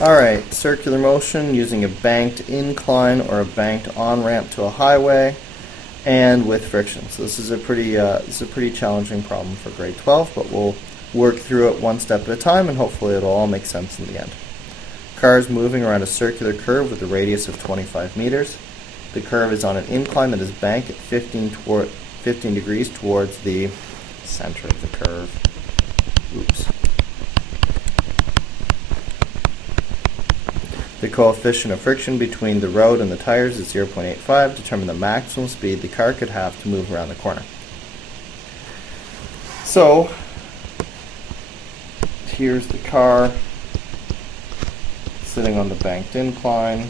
Alright, circular motion using a banked incline or a banked on-ramp to a highway and with friction. So this is a pretty challenging problem for grade 12, but we'll work through it one step at a time and hopefully it'll all make sense in the end. Car is moving around a circular curve with a radius of 25 meters. The curve is on an incline that is banked at 15 degrees towards the center of the curve. Oops. The coefficient of friction between the road and the tires is 0.85. Determine the maximum speed the car could have to move around the corner. So, here's the car sitting on the banked incline.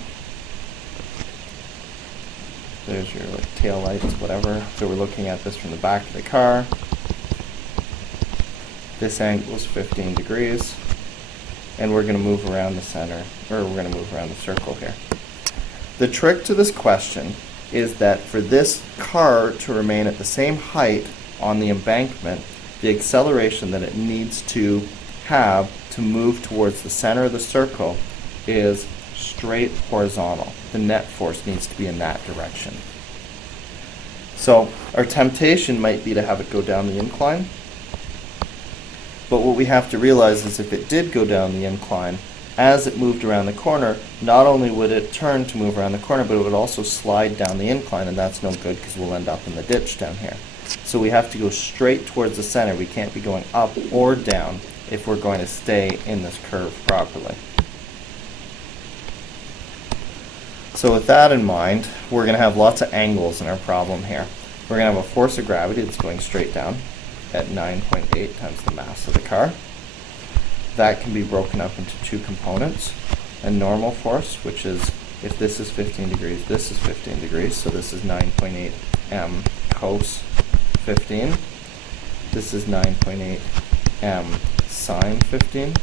There's your tail lights, whatever. So we're looking at this from the back of the car. This angle is 15 degrees. And we're going to move around the center, or we're going to move around the circle here. The trick to this question is that for this car to remain at the same height on the embankment, the acceleration that it needs to have to move towards the center of the circle is straight horizontal. The net force needs to be in that direction. So our temptation might be to have it go down the incline. But what we have to realize is if it did go down the incline, as it moved around the corner, not only would it turn to move around the corner, but it would also slide down the incline, and that's no good because we'll end up in the ditch down here. So we have to go straight towards the center. We can't be going up or down if we're going to stay in this curve properly. So with that in mind, we're going to have lots of angles in our problem here. We're going to have a force of gravity that's going straight down at 9.8 times the mass of the car. That can be broken up into two components. A normal force, which is, if this is 15 degrees, this is 15 degrees, so this is 9.8 m cos 15. This is 9.8 m sine 15.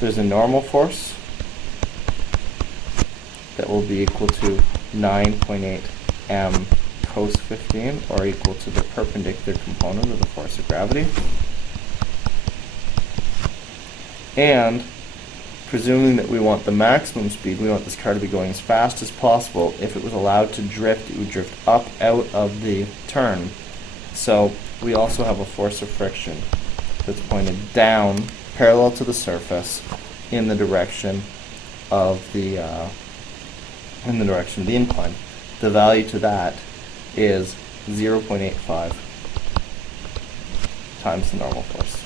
There's a normal force that will be equal to 9.8 m cos 15, or equal to the perpendicular component of the force of gravity. And presuming that we want the maximum speed, we want this car to be going as fast as possible. If it was allowed to drift, it would drift up out of the turn. So we also have a force of friction that's pointed down parallel to the surface in the direction of the incline. The value to that is 0.85 times the normal force.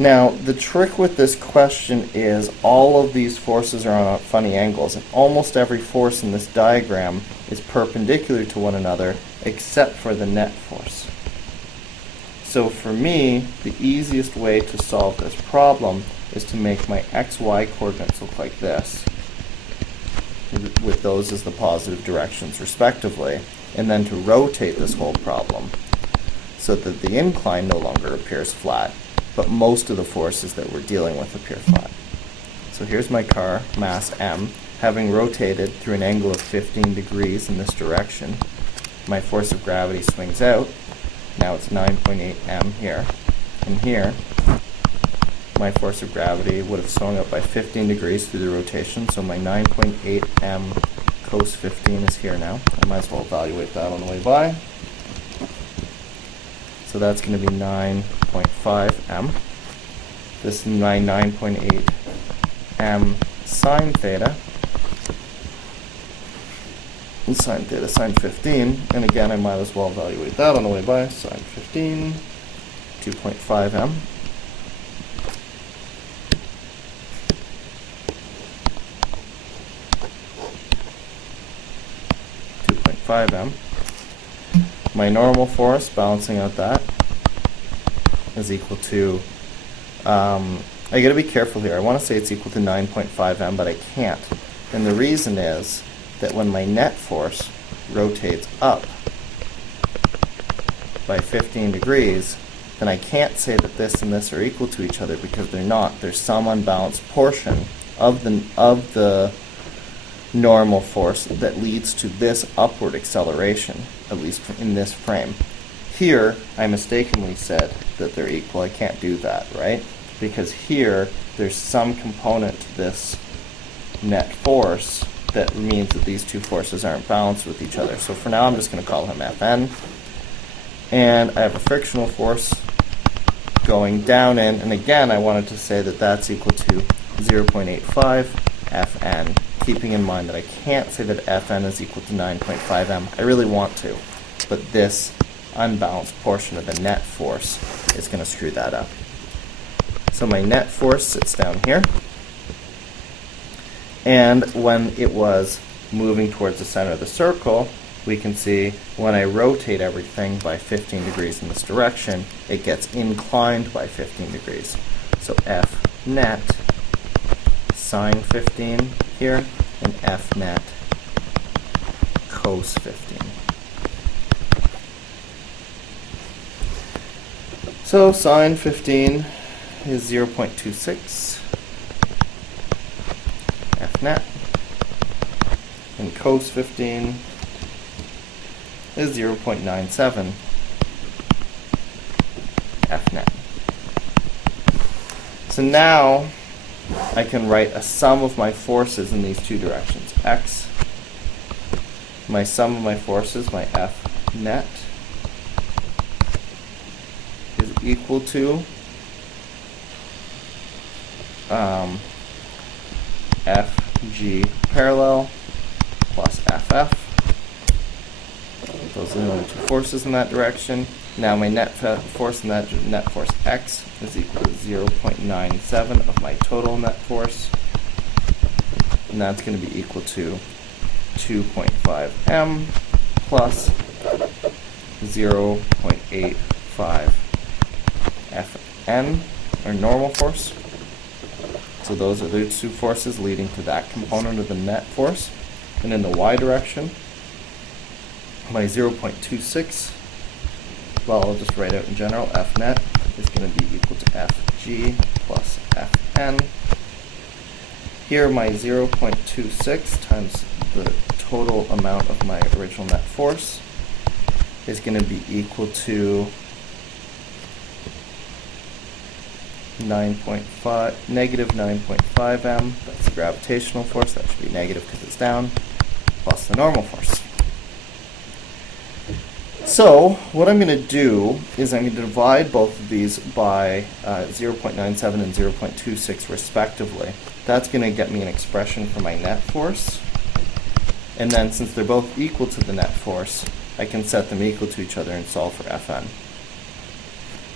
Now, the trick with this question is all of these forces are on funny angles, and almost every force in this diagram is perpendicular to one another except for the net force. So for me, the easiest way to solve this problem is to make my xy coordinates look like this, with those as the positive directions respectively, and then to rotate this whole problem so that the incline no longer appears flat, but most of the forces that we're dealing with appear flat. So here's my car, mass m, having rotated through an angle of 15 degrees in this direction. My force of gravity swings out. Now it's 9.8 m here, and here my force of gravity would have swung up by 15 degrees through the rotation, so my 9.8 m cos 15 is here now. I might as well evaluate that on the way by. So that's going to be 9.5 m. This is my 9.8 m sine theta. And sine theta, sine 15. And again, I might as well evaluate that on the way by. Sine 15, 2.5 m. 2.5 m. My normal force, balancing out that, is equal to, I gotta be careful here. I want to say it's equal to 9.5 m, but I can't. And the reason is that when my net force rotates up by 15 degrees, then I can't say that this and this are equal to each other because they're not. There's some unbalanced portion of the normal force that leads to this upward acceleration, at least in this frame. Here, I mistakenly said that they're equal. I can't do that, right? Because here, there's some component to this net force that means that these two forces aren't balanced with each other. So for now, I'm just going to call him Fn. And I have a frictional force going down in, and again, I wanted to say that that's equal to 0.85 Fn, keeping in mind that I can't say that Fn is equal to 9.5 m. I really want to, but this unbalanced portion of the net force is going to screw that up. So my net force sits down here, and when it was moving towards the center of the circle, we can see when I rotate everything by 15 degrees in this direction, it gets inclined by 15 degrees. So F net sine 15 here, and F net cos 15. So sine 15 is 0.26 F net, and cos 15 is 0.97 F net. So now I can write a sum of my forces in these two directions. X, my sum of my forces, my F net, is equal to FG parallel plus FF. Those are the only two forces in that direction. Now my net force in that net force X is equal to 0.97 of my total net force. And that's going to be equal to 2.5 m plus 0.85 Fn, or normal force. So those are the two forces leading to that component of the net force. And in the y direction, my 0.26, well, I'll just write out in general, F net is going to be equal to Fg plus Fn. Here, my 0.26 times the total amount of my original net force is going to be equal to negative 9.5 m. That's the gravitational force. That should be negative because it's down, plus the normal force. So what I'm going to do is I'm going to divide both of these by 0.97 and 0.26 respectively. That's going to get me an expression for my net force. And then since they're both equal to the net force, I can set them equal to each other and solve for Fn.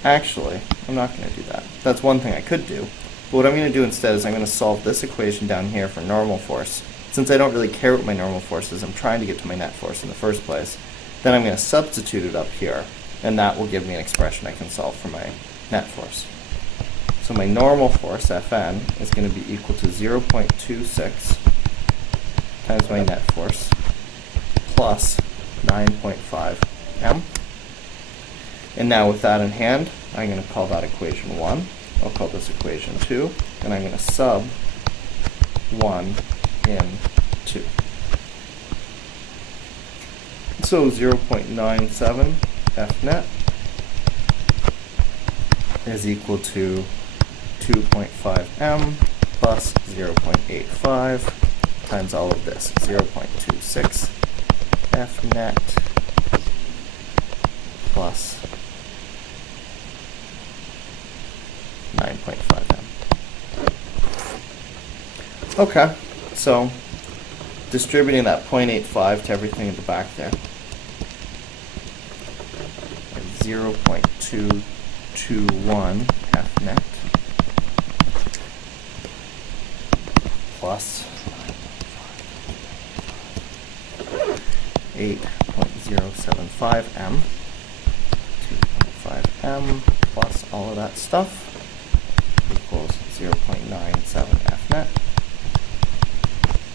Actually, I'm not going to do that. That's one thing I could do. But what I'm going to do instead is I'm going to solve this equation down here for normal force. Since I don't really care what my normal force is, I'm trying to get to my net force in the first place. Then I'm going to substitute it up here, and that will give me an expression I can solve for my net force. So my normal force, Fn, is going to be equal to 0.26 times my net force plus 9.5 m. And now with that in hand, I'm going to call that equation 1. I'll call this equation 2, and I'm going to sub 1 in 2. So 0.97 F net is equal to 2.5 m plus 0.85 times all of this, 0.26 F net plus 9.5 m. Okay, so distributing that 0.85 to everything at the back there. 0.221 F net plus 8.075 m, 2.5 m plus all of that stuff equals 0.97 F net.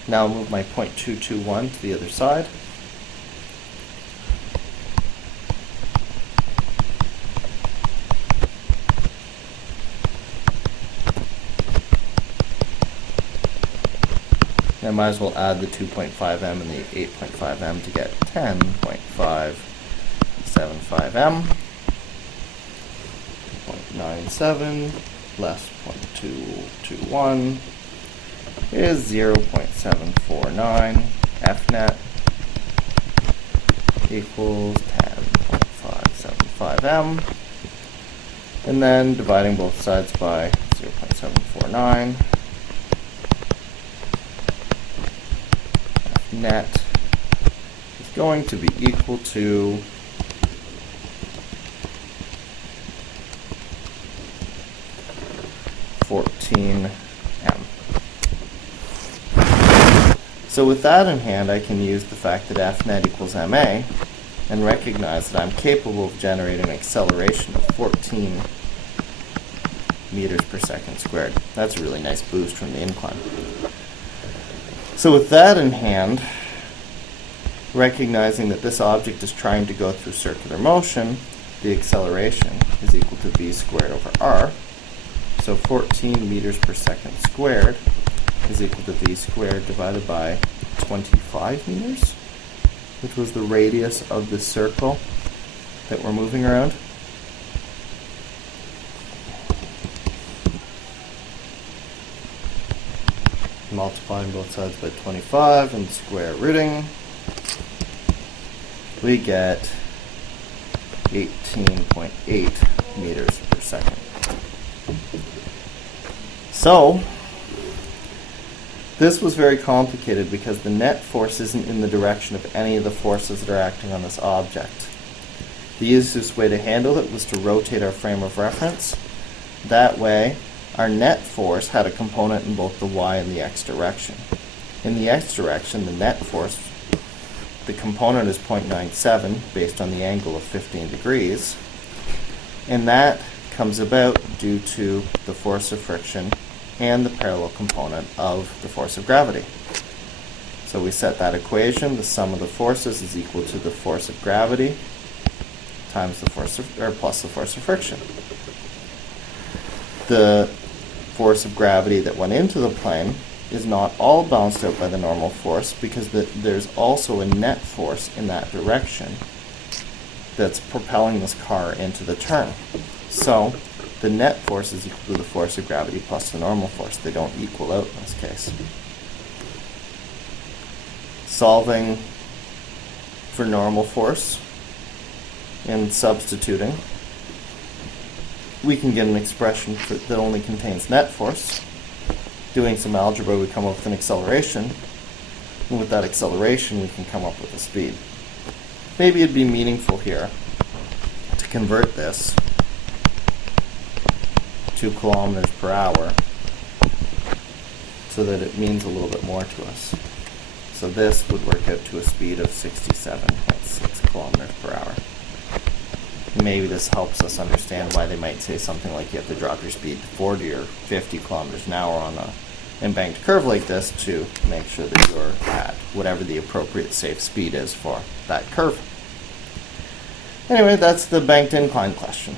Now I'll move my 0.221 to the other side. I might as well add the 2.5 m and the 8.5 m to get 10.575 0.75 m. 0.97 less 0.221 is 0.749 F net equals 10.575 m. And then dividing both sides by 0.749, F net is going to be equal to 14 m. So with that in hand, I can use the fact that F net equals ma and recognize that I'm capable of generating an acceleration of 14 meters per second squared. That's a really nice boost from the incline. So with that in hand, recognizing that this object is trying to go through circular motion, the acceleration is equal to v squared over r. So 14 meters per second squared is equal to v squared divided by 25 meters, which was the radius of the circle that we're moving around. Multiplying both sides by 25 and square rooting, we get 18.8 meters per second. So, this was very complicated because the net force isn't in the direction of any of the forces that are acting on this object. The easiest way to handle it was to rotate our frame of reference. That way, our net force had a component in both the y and the x direction. In the x direction, the net force, the component is 0.97 based on the angle of 15 degrees, and that comes about due to the force of friction and the parallel component of the force of gravity. So we set that equation, the sum of the forces is equal to the force of gravity times the force of, or plus the force of friction. The force of gravity that went into the plane is not all balanced out by the normal force because there's also a net force in that direction that's propelling this car into the turn. So the net force is equal to the force of gravity plus the normal force. They don't equal out in this case. Solving for normal force and substituting, we can get an expression that only contains net force. Doing some algebra, we come up with an acceleration, and with that acceleration, we can come up with a speed. Maybe it'd be meaningful here to convert this to kilometers per hour so that it means a little bit more to us. So this would work out to a speed of 67.6 kilometers per hour. Maybe this helps us understand why they might say something like you have to drop your speed to 40 or 50 kilometers an hour on an embanked curve like this to make sure that you're at whatever the appropriate safe speed is for that curve. Anyway, that's the banked incline question.